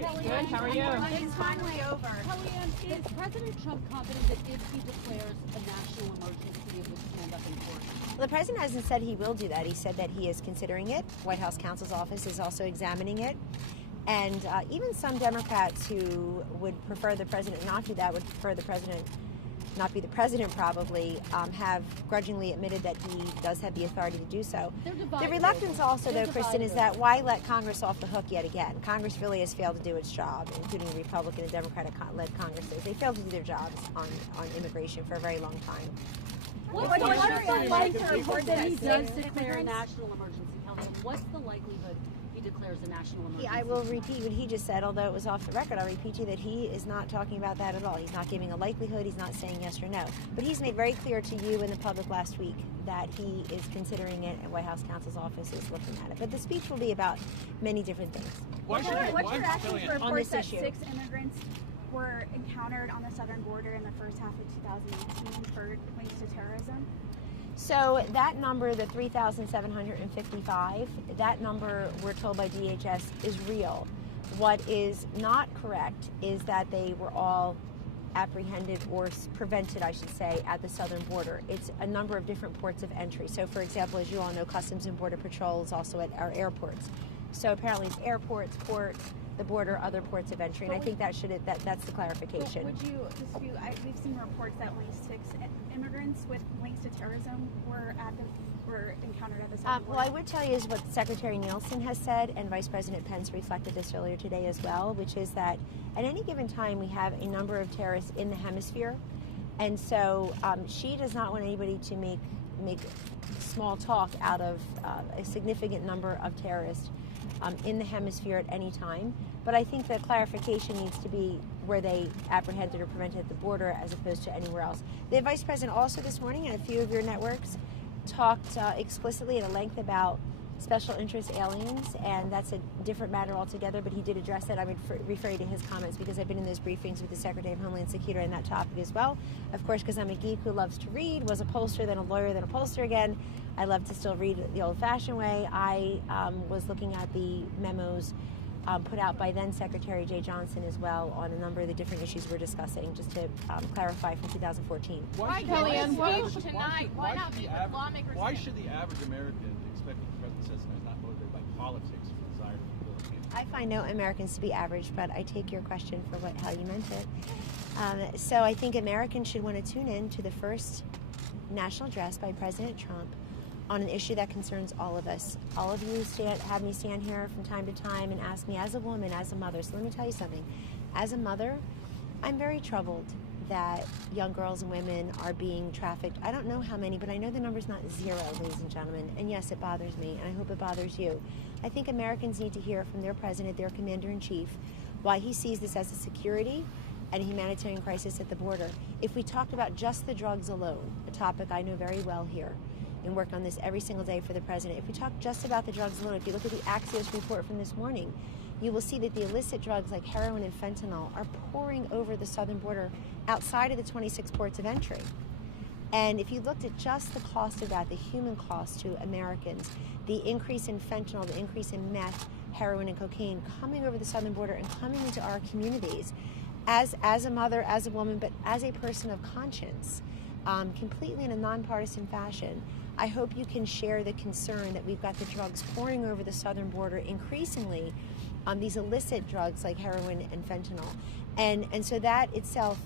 Good, how are you? It's finally over. Kellyanne, is President Trump confident that if he declares a national emergency, it would stand up in court? Well, the president hasn't said he will do that. He said that he is considering it. White House counsel's office is also examining it. And even some Democrats who would prefer the president not do that, would prefer the president not be the president probably, have grudgingly admitted that he does have the authority to do so. The reluctance also, though, Kristen, is that why let Congress off the hook yet again? Congress really has failed to do its job, including Republican and Democratic-led Congresses. They failed to do their jobs on immigration for a very long time. What's the likelihood that he does declare a national emergency, Kellyanne? What's the likelihood he declares a national emergency? I will repeat what he just said, although it was off the record. I'll repeat to you that he is not talking about that at all. He's not giving a likelihood. He's not saying yes or no. But he's made very clear to you and the public last week that he is considering it, and White House counsel's office is looking at it. But the speech will be about many different things. What's your reaction to reports that issue? 6 immigrants were encountered on the southern border in the first half of 2018 for links to terrorism? So that number, the 3,755, that number, we're told by DHS, is real. What is not correct is that they were all apprehended or prevented, I should say, at the southern border. It's a number of different ports of entry. So, for example, as you all know, Customs and Border Patrol is also at our airports. So apparently it's airports, ports, the border, other ports of entry, and I think that's the clarification. Would you dispute? We've seen reports that at least 6 immigrants with links to terrorism were encountered at the southern border. Well, I would tell you is what Secretary Nielsen has said, and Vice President Pence reflected this earlier today as well, which is that at any given time we have a number of terrorists in the hemisphere, and so she does not want anybody to make small talk out of a significant number of terrorists in the hemisphere at any time. But I think the clarification needs to be where they apprehended or prevented at the border as opposed to anywhere else. The Vice President also this morning in a few of your networks talked explicitly at a length about special interest aliens, and that's a different matter altogether, but he did address that. I would refer you to his comments because I've been in those briefings with the Secretary of Homeland Security on that topic as well. Of course, because I'm a geek who loves to read, was a pollster, then a lawyer, then a pollster again. I love to still read the old-fashioned way. I was looking at the memos put out by then Secretary Jay Johnson as well on a number of the different issues we're discussing, just to clarify from 2014. Why, Kellyanne, Why should the average American expect what the president says and is not motivated by politics or desire to fulfill a I find no Americans to be average, but I take your question for how you meant it. So I think Americans should want to tune in to the first national address by President Trump on an issue that concerns all of us. All of you have me stand here from time to time and ask me as a woman, as a mother. So let me tell you something. As a mother, I'm very troubled that young girls and women are being trafficked. I don't know how many, but I know the number's not 0, ladies and gentlemen. And yes, it bothers me, and I hope it bothers you. I think Americans need to hear from their president, their commander-in-chief, why he sees this as a security and a humanitarian crisis at the border. If we talked about just the drugs alone, a topic I know very well here, and work on this every single day for the president. If we talk just about the drugs alone, if you look at the Axios report from this morning, you will see that the illicit drugs like heroin and fentanyl are pouring over the southern border outside of the 26 ports of entry. And if you looked at just the cost of that, the human cost to Americans, the increase in fentanyl, the increase in meth, heroin, and cocaine coming over the southern border and coming into our communities, as a mother, as a woman, but as a person of conscience, completely in a nonpartisan fashion, I hope you can share the concern that we've got the drugs pouring over the southern border increasingly, these illicit drugs like heroin and fentanyl. And so that itself,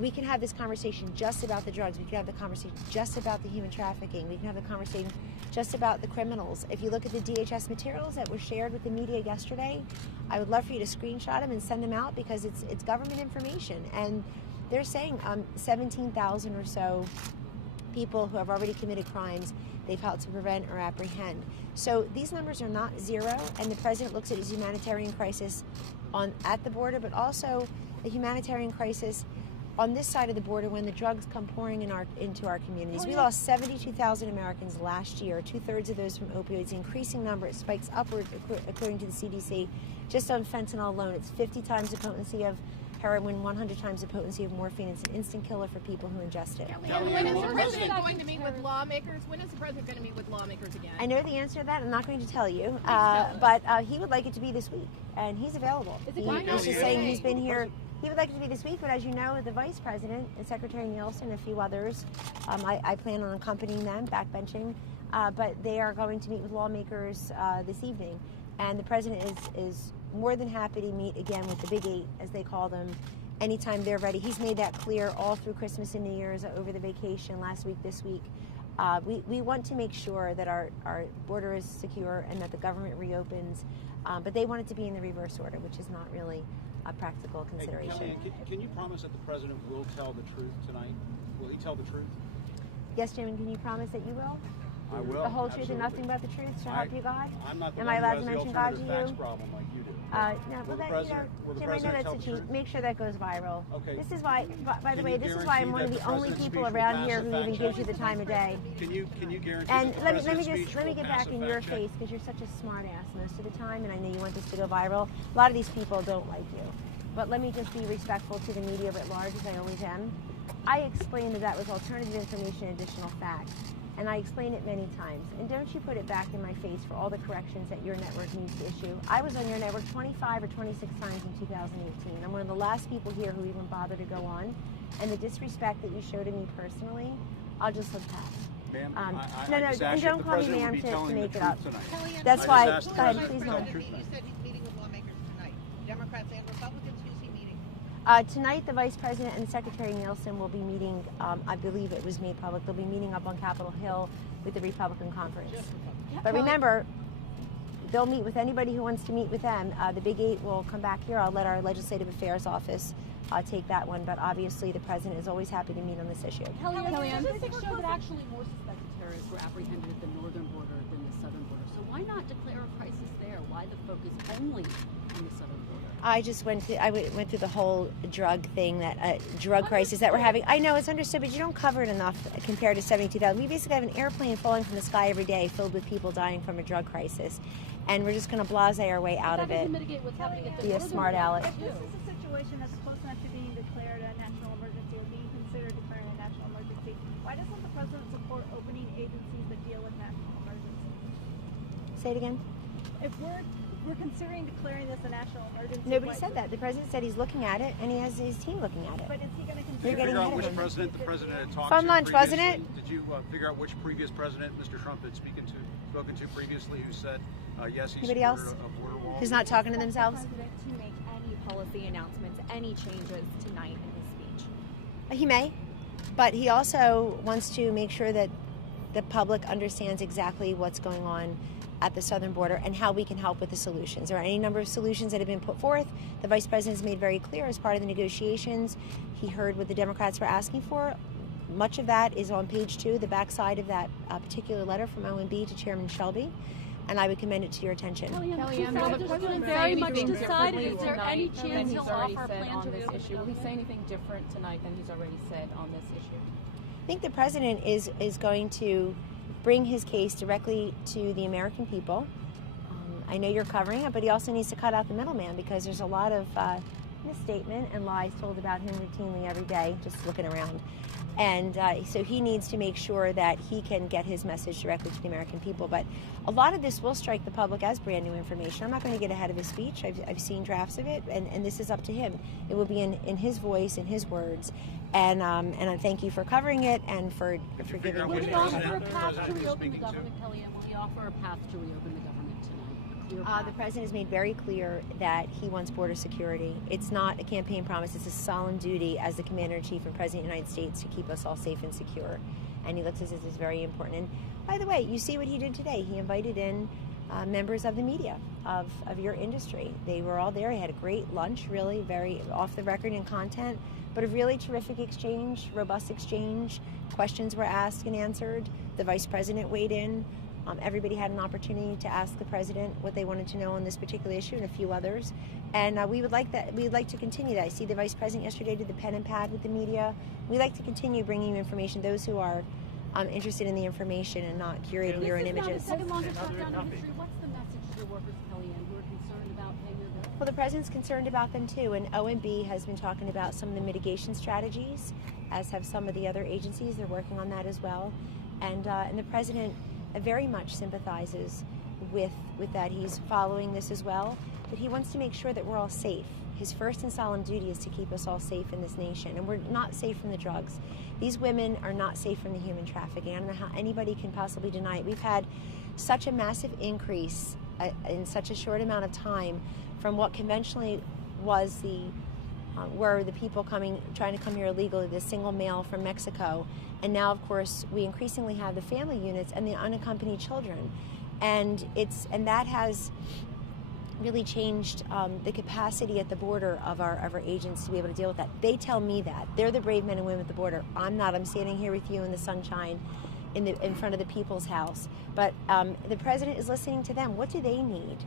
we can have this conversation just about the drugs. We can have the conversation just about the human trafficking. We can have the conversation just about the criminals. If you look at the DHS materials that were shared with the media yesterday, I would love for you to screenshot them and send them out because it's government information. And they're saying 17,000 or so people who have already committed crimes they've helped to prevent or apprehend. So these numbers are not 0, and the president looks at his humanitarian crisis at the border, but also a humanitarian crisis on this side of the border when the drugs come pouring into our communities. We lost 72,000 Americans last year, 2/3 of those from opioids, increasing number. It spikes upward according to the CDC. Just on fentanyl alone, it's 50 times the potency of heroin 100 times the potency of morphine. It's an instant killer for people who ingest it. When is the president going to meet with lawmakers? When is the president going to meet with lawmakers again? I know the answer to that. I'm not going to tell you, but he would like it to be this week, and he's available. He's just saying he's been here. He would like it to be this week, but as you know, the Vice President and Secretary Nielsen and a few others, I plan on accompanying them, backbenching, but they are going to meet with lawmakers this evening. And the President is more than happy to meet again with the Big Eight, as they call them, anytime they're ready. He's made that clear all through Christmas and New Year's, over the vacation, last week, this week. We want to make sure that our border is secure and that the government reopens, but they want it to be in the reverse order, which is not really a practical consideration. Hey, Kellyanne, can you promise that the president will tell the truth tonight? Will he tell the truth? Yes, Jim, and can you promise that you will? I will. The whole truth and nothing but the truth to help you God? Am I allowed to mention God to you? Problem like you do. No, well, that, Jim, I know that's a cheat. Make sure that goes viral. Okay. This is why, by the way, this is why I'm one of the only people around here who even gives you the time of day. Can you guarantee? And let me get back in your face, because you're such a smart ass most of the time, and I know you want this to go viral. A lot of these people don't like you. But let me just be respectful to the media at large, as I always am. I explained that was alternative information, additional facts. And I explain it many times. And don't you put it back in my face for all the corrections that your network needs to issue. I was on your network 25 or 26 times in 2018. I'm one of the last people here who even bother to go on. And the disrespect that you show to me personally, I'll just look past. Ma'am, No, and don't call me ma'am to make it up. Kellyanne, That's why, go Kellyanne, ahead, please go. you said he's meeting with lawmakers tonight. Democrats and Republicans, who's he meeting? Tonight, the Vice President and Secretary Nielsen will be meeting, I believe it was made public, they'll be meeting up on Capitol Hill with the Republican conference. But remember, they'll meet with anybody who wants to meet with them. The Big Eight will come back here. I'll let our Legislative Affairs Office take that one, but obviously the President is always happy to meet on this issue. Kellyanne, statistics show that actually more suspected terrorists were apprehended at the northern border than the southern border. So why not declare a crisis there? Why the focus only on the southern border? I just went through the whole drug thing, that drug crisis that we're having. I know it's understood, but you don't cover it enough compared to 72,000. We basically have an airplane falling from the sky every day filled with people dying from a drug crisis, and we're just going to blasé our way out of it. Be a smart aleck. If this is a situation that's close enough to being declared a national emergency or being considered declaring a national emergency, why doesn't the president support opening agencies that deal with national emergencies? Say it again. If we're considering declaring this a national emergency. Nobody said that. The president said he's looking at it, and he has his team looking at it. But is he going to You're consider? getting Figure out ahead which of him. president the president had talked Fun to lunch, previously? wasn't it? Did you figure out which previous president Mr. Trump had spoken to previously who said yes, he Anybody supported else? a border wall? Who's not talking to themselves? The president to make any policy announcements, any changes tonight in his speech. He may, but he also wants to make sure that the public understands exactly what's going on at the southern border and how we can help with the solutions. There are any number of solutions that have been put forth. The Vice President has made very clear as part of the negotiations. He heard what the Democrats were asking for. Much of that is on page 2, the backside of that particular letter from OMB to Chairman Shelby, and I would commend it to your attention. Kellyanne, will the president say anything differently Is there any tonight than chance he's he'll already offer a said plan on to this reopen issue? Will he say anything different tonight than he's already said on this issue? I think the President is going to bring his case directly to the American people. I know you're covering it, but he also needs to cut out the middleman, because there's a lot of misstatement and lies told about him routinely every day, just looking around. And so he needs to make sure that he can get his message directly to the American people. But a lot of this will strike the public as brand new information. I'm not going to get ahead of his speech. I've seen drafts of it, and this is up to him. It will be in his voice, in his words. And I thank you for covering it and for giving Will me he the offer a the path to president is reopen the speaking to? government, Kellyanne? Will he offer a path to reopen the government tonight? A clear The path? President has made very clear that he wants border security. It's not a campaign promise. It's a solemn duty as the Commander-in-Chief and President of the United States to keep us all safe and secure. And he looks at this as very important. And by the way, you see what he did today. He invited in members of the media, of your industry. They were all there. He had a great lunch, really, very off the record in content, but a really terrific exchange, robust exchange. Questions were asked and answered. The Vice President weighed in. Everybody had an opportunity to ask the President what they wanted to know on this particular issue and a few others. And we would like that. We'd like to continue that. I see the Vice President yesterday did the pen and pad with the media. We like to continue bringing you information. Those who are interested in the information and not curating your own images. This is now the second longest shutdown in history. What's the message to the workers, Kellyanne, who are concerned about paying their bills? Well, the president's concerned about them too, and OMB has been talking about some of the mitigation strategies, as have some of the other agencies. They're working on that as well, and the president very much sympathizes with that. He's following this as well, but he wants to make sure that we're all safe. His first and solemn duty is to keep us all safe in this nation, and we're not safe from the drugs. These women are not safe from the human trafficking. I don't know how anybody can possibly deny it. We've had such a massive increase in such a short amount of time from what conventionally was were the people trying to come here illegally, the single male from Mexico, and now of course we increasingly have the family units and the unaccompanied children, and that has really changed the capacity at the border of our agents to be able to deal with that. They tell me that they're the brave men and women at the border. I'm not. I'm standing here with you in the sunshine, in front of the people's house. But the president is listening to them. What do they need?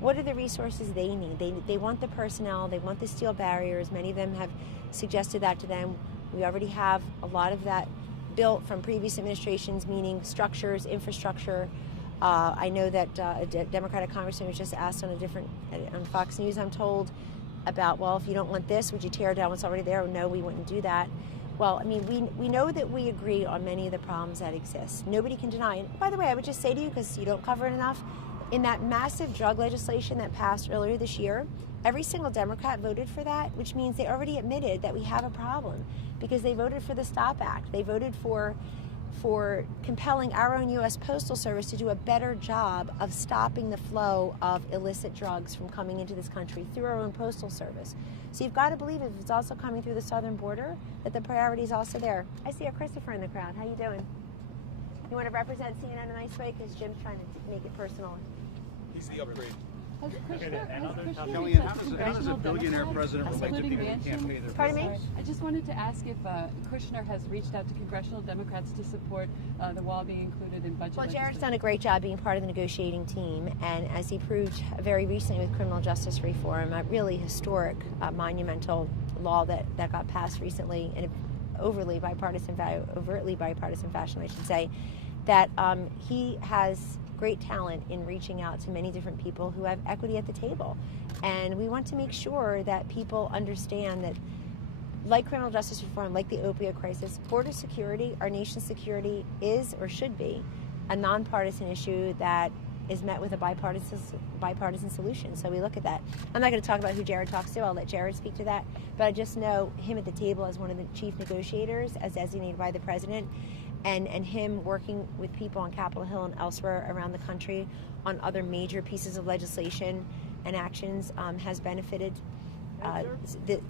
What are the resources they need? They want the personnel. They want the steel barriers. Many of them have suggested that to them. We already have a lot of that built from previous administrations, meaning structures, infrastructure. I know that a Democratic congressman was just asked on Fox News, I'm told, about, well, if you don't want this, would you tear down what's already there? No, we wouldn't do that. Well, I mean, we know that we agree on many of the problems that exist. Nobody can deny it. By the way, I would just say to you, because you don't cover it enough, in that massive drug legislation that passed earlier this year, every single Democrat voted for that, which means they already admitted that we have a problem, because they voted for the STOP Act. They voted for compelling our own U.S. Postal Service to do a better job of stopping the flow of illicit drugs from coming into this country through our own Postal Service. So you've got to believe if it's also coming through the southern border, that the priority is also there. I see a Christopher in the crowd. How you doing? You want to represent CNN in a nice way? Because Jim's trying to make it personal. He's the upgrade. Kellyanne, how does a billionaire president relate to people who can't pay their bills? Pardon me? I just wanted to ask if Kushner has reached out to congressional Democrats to support the wall being included in budget. Well, Jared's done a great job being part of the negotiating team, and as he proved very recently with criminal justice reform, a really historic, monumental law that got passed recently in an overtly bipartisan fashion, I should say, that he has great talent in reaching out to many different people who have equity at the table. And we want to make sure that people understand that, like criminal justice reform, like the opioid crisis, border security, our nation's security, is or should be a nonpartisan issue that is met with a bipartisan solution. So we look at that. I'm not going to talk about who Jared talks to. I'll let Jared speak to that. But I just know him at the table as one of the chief negotiators, as designated by the president, and him working with people on Capitol Hill and elsewhere around the country on other major pieces of legislation and actions has benefited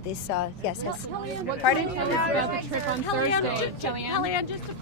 this. Yes. Kellyanne, What Pardon? about the trip on Thursday? Kellyanne, just to